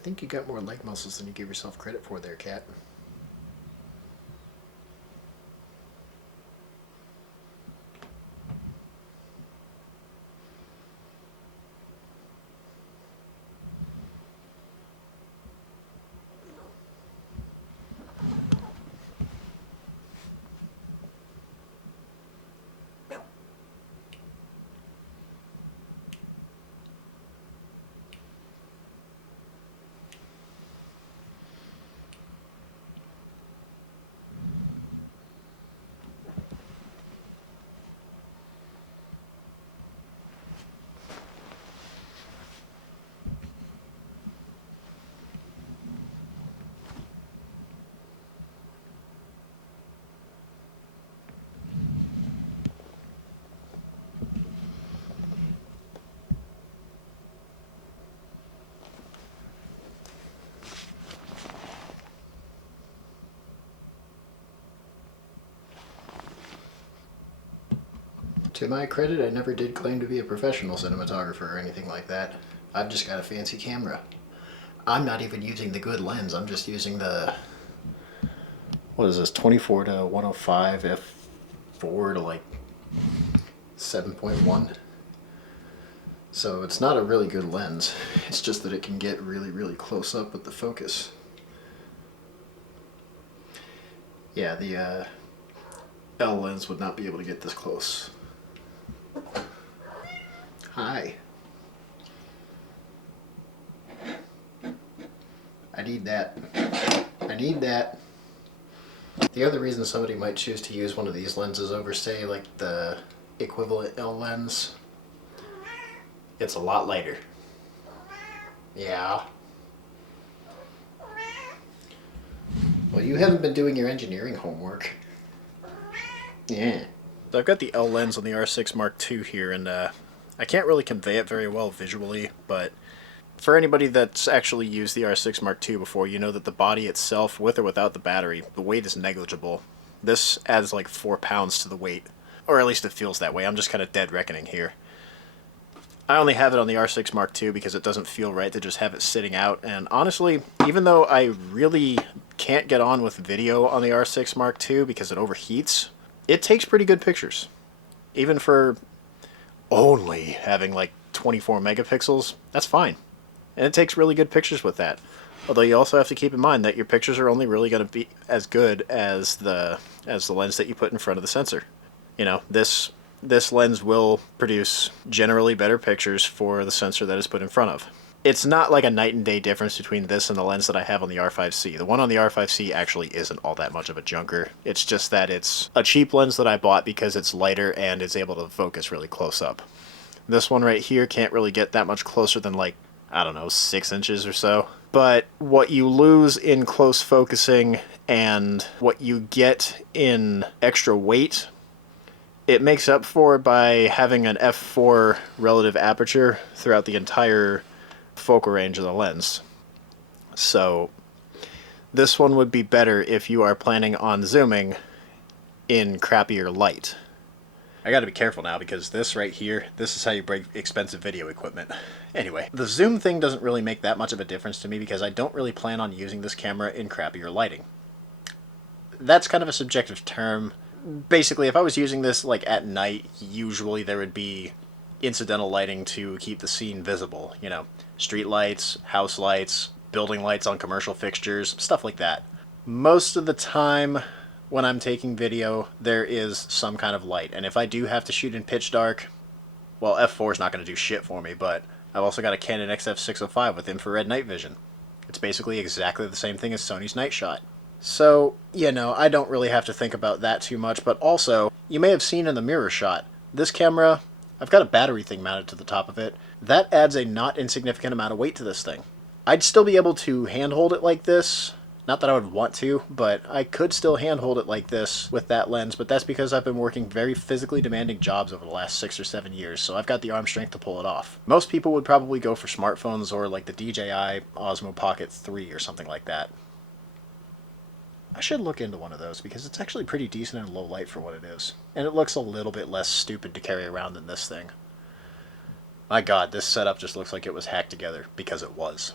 I think you got more leg muscles than you give yourself credit for there, Cat. To my credit, I never did claim to be a professional cinematographer or anything like that. I've just got a fancy camera. I'm not even using the good lens, I'm just using the... What is this, 24 to 105 f4 to like 7.1? So it's not a really good lens, it's just that it can get really, really close up with the focus. Yeah, the L lens would not be able to get this close. Hi. I need that. I need that. The other reason somebody might choose to use one of these lenses over, say, like the equivalent L lens, it's a lot lighter. Yeah. Well, you haven't been doing your engineering homework. Yeah. So I've got the L lens on the R6 Mark II here, and I can't really convey it very well visually, but for anybody that's actually used the R6 Mark II before, you know that the body itself, with or without the battery, the weight is negligible. This adds like 4 pounds to the weight, or at least it feels that way. I'm just kind of dead reckoning here. I only have it on the R6 Mark II because it doesn't feel right to just have it sitting out, and honestly, even though I really can't get on with video on the R6 Mark II because it overheats, it takes pretty good pictures. Even for only having like 24 megapixels, that's fine. And it takes really good pictures with that. Although you also have to keep in mind that your pictures are only really going to be as good as the lens that you put in front of the sensor. You know, this lens will produce generally better pictures for the sensor that is put in front of. It's not like a night and day difference between this and the lens that I have on the R5C. The one on the R5C actually isn't all that much of a junker. It's just that it's a cheap lens that I bought because it's lighter and is able to focus really close up. This one right here can't really get that much closer than like, I don't know, 6 inches or so. But what you lose in close focusing and what you get in extra weight, it makes up for by having an f4 relative aperture throughout the entire focal range of the lens. So this one would be better if you are planning on zooming in crappier light. I gotta be careful now because this right here, this is how you break expensive video equipment. Anyway, the zoom thing doesn't really make that much of a difference to me because I don't really plan on using this camera in crappier lighting. That's kind of a subjective term. Basically, if I was using this like at night, usually there would be incidental lighting to keep the scene visible. You know, street lights, house lights, building lights on commercial fixtures, stuff like that. Most of the time when I'm taking video, there is some kind of light. And if I do have to shoot in pitch dark, well, f4 is not going to do shit for me, but I've also got a Canon XF605 with infrared night vision. It's basically exactly the same thing as Sony's Night Shot. So, you know, I don't really have to think about that too much, but also, you may have seen in the mirror shot, this camera, I've got a battery thing mounted to the top of it. That adds a not insignificant amount of weight to this thing. I'd still be able to handhold it like this. Not that I would want to, but I could still handhold it like this with that lens, but that's because I've been working very physically demanding jobs over the last 6 or 7 years, so I've got the arm strength to pull it off. Most people would probably go for smartphones or like the DJI Osmo Pocket 3 or something like that. I should look into one of those because it's actually pretty decent in low light for what it is. And it looks a little bit less stupid to carry around than this thing. My god, this setup just looks like it was hacked together, because it was.